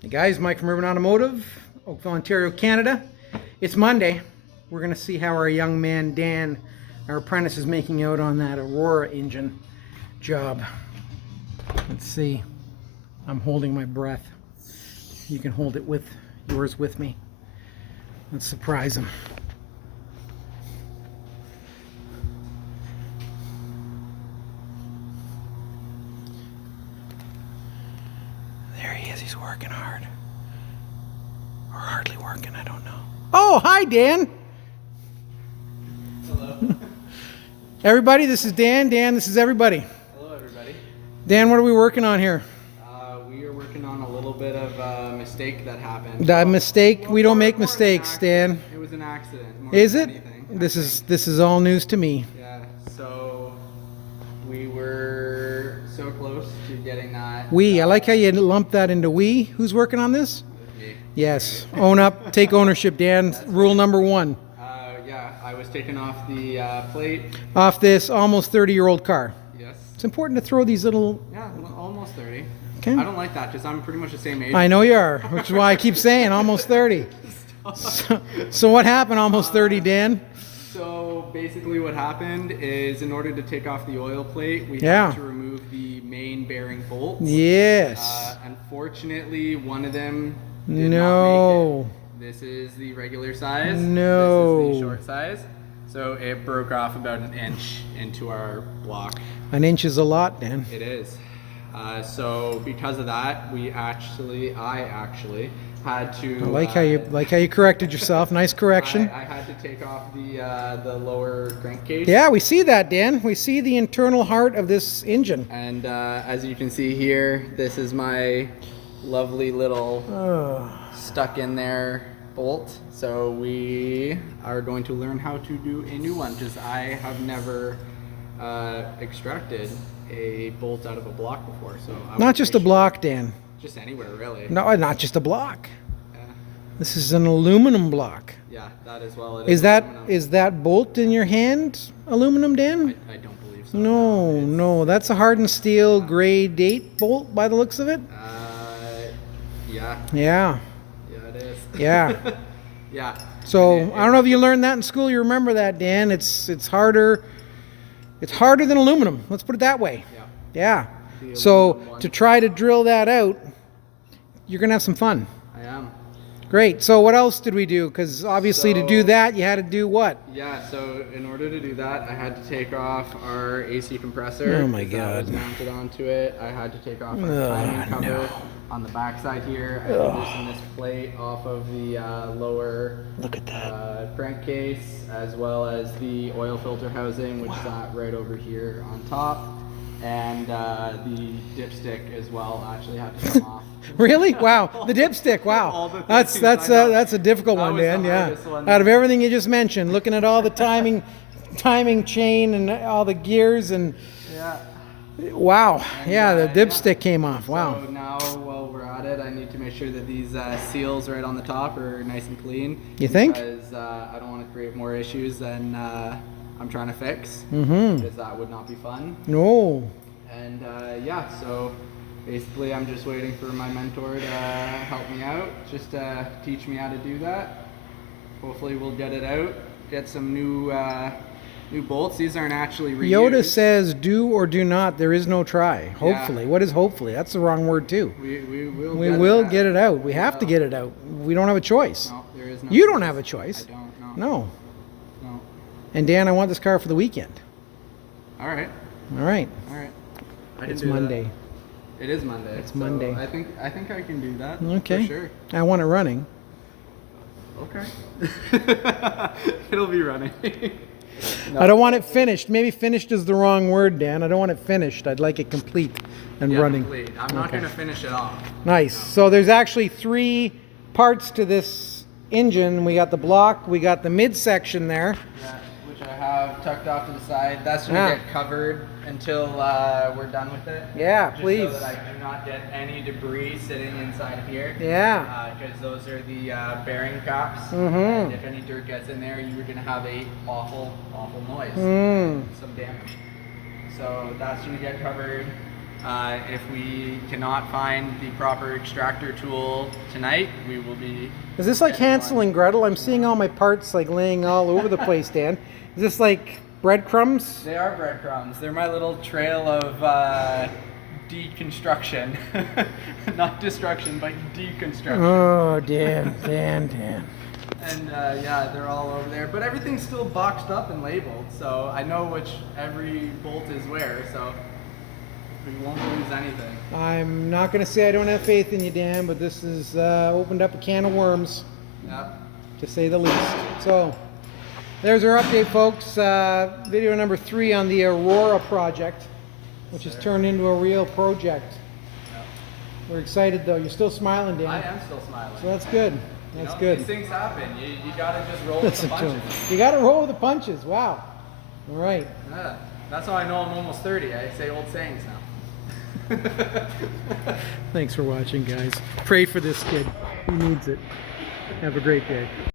Hey guys, Mike from Urban Automotive, Oakville, Ontario, Canada. It's Monday. We're going to see how our young man Dan, our apprentice, is making out on that Aurora engine job. Let's see. I'm holding my breath. You can hold it with yours with me. Let's surprise him. There he is. He's working hard. Or hardly working, I don't know. Oh, hi, Dan. Hello. Everybody, this is Dan. Dan, this is everybody. Hello, everybody. Dan, what are we working on here? We are working on a little bit of a mistake that happened. A mistake? Well, We don't make more of an mistakes, accident. Dan. It was an accident. More Is than it? anything, This I is think. all news to me. Yeah. So we were so close to getting that. I like how you lump that into we. Who's working on this? Me. Yes. Own up, take ownership, Dan. Rule number one. Yeah, I was taking off the plate. Off this almost 30-year-old car. Yes. It's important to throw these little... Yeah, almost 30. Okay. I don't like that because I'm pretty much the same age. I know you are, which is why I keep saying almost 30. So what happened almost 30, Dan? So basically what happened is in order to take off the oil plate, we Yeah. had to remove the main bearing bolts. Yes. Unfortunately, one of them did No. not make it. This is the regular size. No. This is the short size. So it broke off about an inch into our block. An inch is a lot, Dan. It is. So because of that, I actually had to. I like how you corrected yourself. Nice correction. I had to take off the lower crankcase. Yeah, we see that, Dan. We see the internal heart of this engine. And as you can see here, this is my lovely little stuck in there bolt. So we are going to learn how to do a new one because I have never extracted a bolt out of a block before. So Not just a block, Dan. just anywhere really. No, not just a block. Yeah, This is an aluminum block. yeah, that as well. It Is that aluminum. that bolt in your hand aluminum, Dan? I don't believe so. No, that's a hardened steel grade 8 bolt by the looks of it. Yeah, Yeah, it is. yeah. Yeah. So And I don't know if you learned that in school. You remember that, Dan? It's harder. It's harder than aluminum. Let's put it that way. Yeah, Yeah. the So aluminum one. to try to drill that out, you're gonna have some fun. I am. Great. So what else did we do? Because obviously to do So- that, you had to do what? Yeah, so in order to do that, I had to take off our AC compressor. Oh my because that was God. mounted onto it. I had to take off our Oh, timing cover no. on the back side here. I had to loosen this plate off of the lower Look at that. crankcase, as well as the oil filter housing, which sat right over here on top. And the dipstick as well actually had to come off. Really? Wow. The dipstick. All Wow. the That's things, that's I know. that's a difficult That one, was the Dan. Yeah. hardest one. Out of everything you just mentioned, looking at all the timing chain and all the gears and Yeah. wow. And, Yeah, the yeah. dipstick came off. Wow. So now, while we're at it, I need to make sure that these seals right on the top are nice and clean. You think? Because I don't want to create more issues than I'm trying to fix. Mm-hmm. Because that would not be fun. No. And yeah, so basically I'm just waiting for my mentor to help me out, just to teach me how to do that. Hopefully we'll get it out, get some new bolts. These aren't actually reused. Yoda says do or do not. There is no try. Hopefully. What is hopefully? That's the wrong word too. We We get it out. We have to get it out. We don't have a choice. No, there is no You choice. don't have a choice. I don't, No. no. And Dan, I want this car for the weekend. All right. All right. All right. I can It's do that. Monday. It is Monday. It's so Monday. I think I can do that. Okay. For sure. I want it running. Okay. It'll be running. No. I don't want it finished. Maybe finished is the wrong word, Dan. I don't want it finished. I'd like it complete and Yeah, running. complete. I'm not Okay. going to finish it off. Nice. So there's actually 3 parts to this engine. We got the block, we got the midsection there. Yeah, which I have tucked off to the side. That's going to Yeah. get covered until we're done with it. Yeah, Just please. so that I do not get any debris sitting inside of here. Yeah. Because those are the bearing caps. Mhm. And if any dirt gets in there, you're going to have a awful noise. Mm. Some damage. So that's going to get covered. If we cannot find the proper extractor tool tonight, we will be... Is this like Hansel and Gretel? I'm seeing all my parts like laying all over the place, Dan. Is this like breadcrumbs? They are breadcrumbs. They're my little trail of deconstruction. Not destruction, but deconstruction. Oh, Dan. And yeah, they're all over there. But everything's still boxed up and labeled, so I know which every bolt is where, so we won't lose anything. I'm not going to say I don't have faith in you, Dan, but this has opened up a can of worms, Yep. to say the least. So, there's our update, folks. Video number 3 on the Aurora project, which has turned into a real project. Yep. We're excited, though. You're still smiling, Dan. I am still smiling. So that's good. That's good. These things happen. You gotta just roll with the punches. You got to roll with the punches. Wow. All right. Yeah. That's how I know I'm almost 30. I say old sayings now. Thanks for watching, guys. Pray for this kid. He needs it. Have a great day.